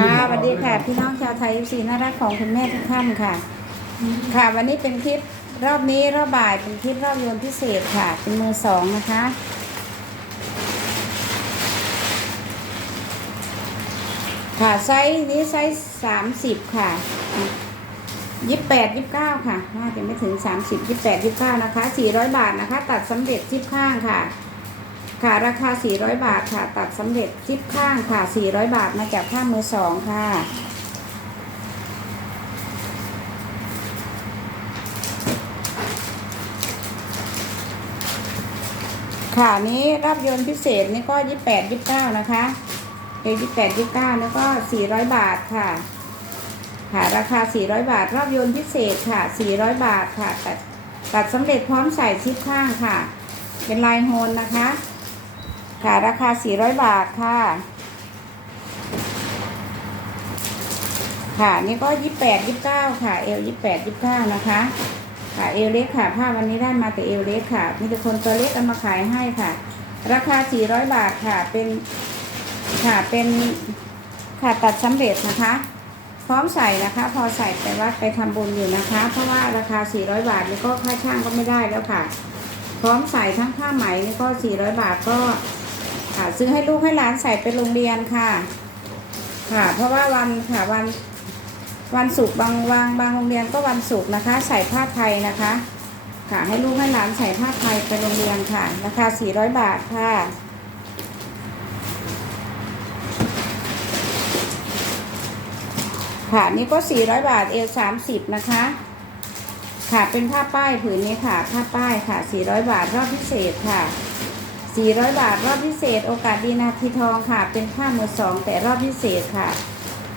ค่ะสวัสดีค่ะ พี่น้องชาวไทยสีน่ารักของคุณแม่ทุกท่านค่ะ ค่ะ วันนี้เป็นคลิปรอบนี้รอบบ่ายเป็นคลิปรอบโยนพิเศษค่ะ เป็นมือสองนะคะ ค่ะไซส์นี้ไซส์สามสิบค่ะยี่แปดยี่เก้าค่ะน่าจะไม่ถึงสามสิบยี่แปดยี่เก้านะคะสี่ร้อยบาทนะคะ ตัดสำเร็จทิปข้างค่ะ ค่ะราคา 400 บาทค่ะ ตัดสำเร็จคลิปข้างค่ะ 400 บาทมาจากผ้ามือสองค่ะ ค่ะนี้รับยนต์พิเศษนี่ก็ 28 29 นะคะเอ28 29 แล้วก็ 400 บาทค่ะ ค่ะราคา 400 บาทรอบยนต์พิเศษค่ะ 400 บาทค่ะ ตัดตัดสำเร็จพร้อมใส่ชิปข้างค่ะเป็นลายโฮนนะคะ ค่ะราคา 400 บาทค่ะ ค่ะนี่ก็ 28 29 ค่ะ เอล28 29 นะคะ ค่ะเอลเล็กค่ะผ้าวันนี้ได้มาแต่เอลเล็กค่ะ มีแต่คนตัวเล็กเอามาขายให้ค่ะ ราคา 400 บาทค่ะเป็นค่ะเป็นค่ะตัดสำเร็จนะคะ พร้อมใส่นะคะ พอใส่ไปวัดไปทำบุญอยู่นะคะ เพราะว่าราคา 400 บาทนี่ก็ค่าช่างก็ไม่ได้แล้วค่ะ พร้อมใส่ทั้งผ้าไหมนี่ก็ 400 บาทก็ ซื้อให้ลูกให้หลานใส่ไปโรงเรียนค่ะ ค่ะ เพราะว่าวันค่ะวันวันศุกร์บางวางบางโรงเรียนก็วันศุกร์นะคะ ใส่ผ้าไทยนะคะ ค่ะให้ลูกให้หลานใส่ผ้าไทยไปโรงเรียนค่ะ ราคา 400 บาทค่ะค่ะนี่ก็ 400 บาทเอล30 นะคะ ค่ะเป็นผ้าป้ายผืนนี้ค่ะ ผ้าป้ายค่ะ 400 บาทรอบพิเศษค่ะ 400 บาทรอบพิเศษ โอกาสดีนาทีทองค่ะ เป็นผ้ามือสองแต่รอบพิเศษค่ะ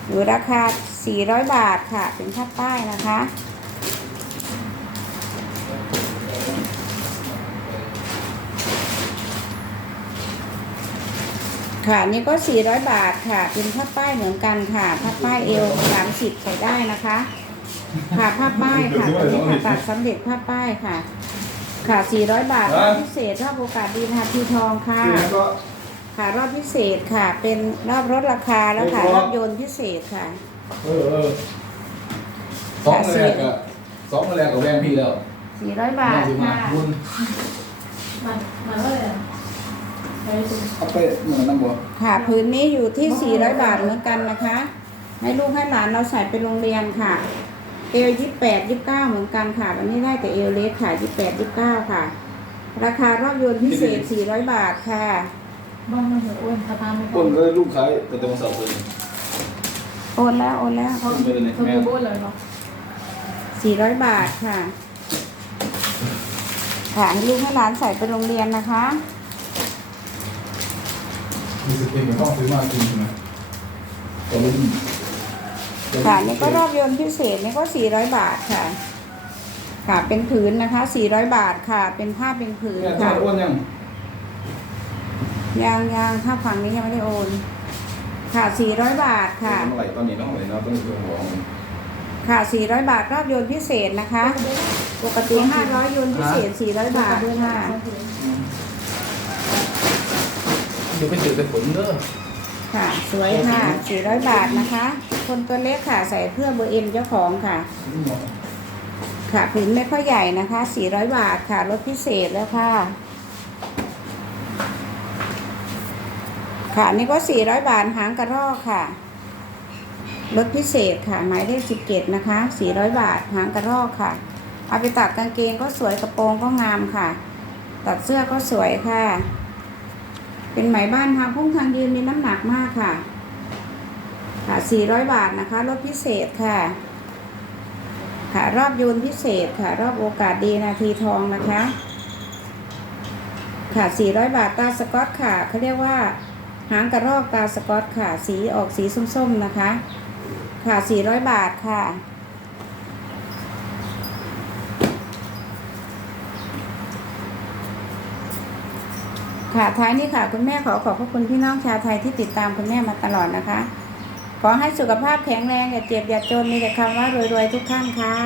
อยู่ราคา 400 บาทค่ะ เป็นผ้าป้ายนะคะ ค่ะนี่ก็ 400 บาทค่ะ เป็นผ้าป้ายเหมือนกันค่ะ ผ้าป้ายเอว30ใส่ได้นะคะ ค่ะผ้าป้ายค่ะตัวนี้ค่ะตัดสำเร็จผ้าป้ายค่ะ ค่ะ 400 บาทรอบพิเศษรอบโอกาสดีนาทีทองค่ะ แล้วก็ค่ะรอบพิเศษค่ะ เป็นรอบลดราคาแล้วค่ะรอบโยนพิเศษค่ะ เออเออสองแรกอะสองแรกกับแวนพี่แล้ว400 บาทสิมาค่ะคุณมันมันก็เลยใช้คุณเอาไปเหมือนน้ำบัวค่ะพื้นนี้อยู่ที่ 400 บาทเหมือนกันนะคะ ให้ลูกให้หลานเราใส่ไปโรงเรียนค่ะ เอล28 29เหมือนกันค่ะวันนี้ได้แต่เอลเล็กค่ะ28 29ค่ะ ราคารอบโยนพิเศษ400บาทค่ะบ้านมันเหมือนอ้วนสะพานไม่พคอนก็ลูกขายกระตรงเสาเลยโอนแล้วโอนแล้วเขาเขาไม่พูดเลยเนาะ400บาทค่ะค่ะให้ลูกให้หลานใส่ไปโรงเรียนนะคะมีสติมันต้องซื้อมาจริงใช่ไหมตัวรุ่น ค่ะนี่ก็รอบโยนพิเศษนี่ก็ 400 บาทค่ะ ค่ะ เป็นผืนนะคะ 400 บาทค่ะ เป็นผ้าเป็นผืนเนี่ยค่ะถ้าอ้วนยังยางยางถ้าฝั่งนี้ยังไม่ได้โอน ค่ะ 400 บาทค่ะเมื่อไหร่ตอนนี้น้องเลยเนาะต้องซื้อหัวมันค่ะ 400 บาทรอบโยนพิเศษนะคะ ปกติ 500โยนพิเศษ 400 บาทด้วยค่ะเดี๋ยวไปเจอแต่ผลเด้อ ค่ะ สวยค่ะ400บาทนะคะ คนตัวเล็กค่ะ ใส่เพื่อเบอร์เอ็มเจ้าของค่ะ ค่ะผืนไม่ค่อยใหญ่นะคะ400บาทค่ะลดพิเศษแล้วค่ะ ค่ะนี่ก็400บาทหางกระรอกค่ะลดพิเศษค่ะหมายเลข17นะคะ400บาทหางกระรอกค่ะ เอาไปตัดกางเกงก็สวยกระโปรงก็งามค่ะ ตัดเสื้อก็สวยค่ะ เป็นไหมบ้านทางพุ่งทางยืนมีน้ำหนักมากค่ะ ค่ะ 400 บาทนะคะลดพิเศษค่ะ ค่ะ รอบยูนพิเศษค่ะ รอบโอกาสดีนาทีทองนะคะ ค่ะ 400 บาทตาสกอตค่ะเขาเรียกว่าหางกระรอกตาสกอตค่ะ สีออกสีส้มๆนะคะ ค่ะ 400 บาทค่ะ ค่ะท้ายนี้ค่ะ คุณแม่ขอขอบพระคุณพี่น้องชาวไทยที่ติดตามคุณแม่มาตลอดนะคะ ขอให้สุขภาพแข็งแรงอย่าเจ็บอย่าจนมีแต่คำว่ารวยๆทุกท่านค่ะ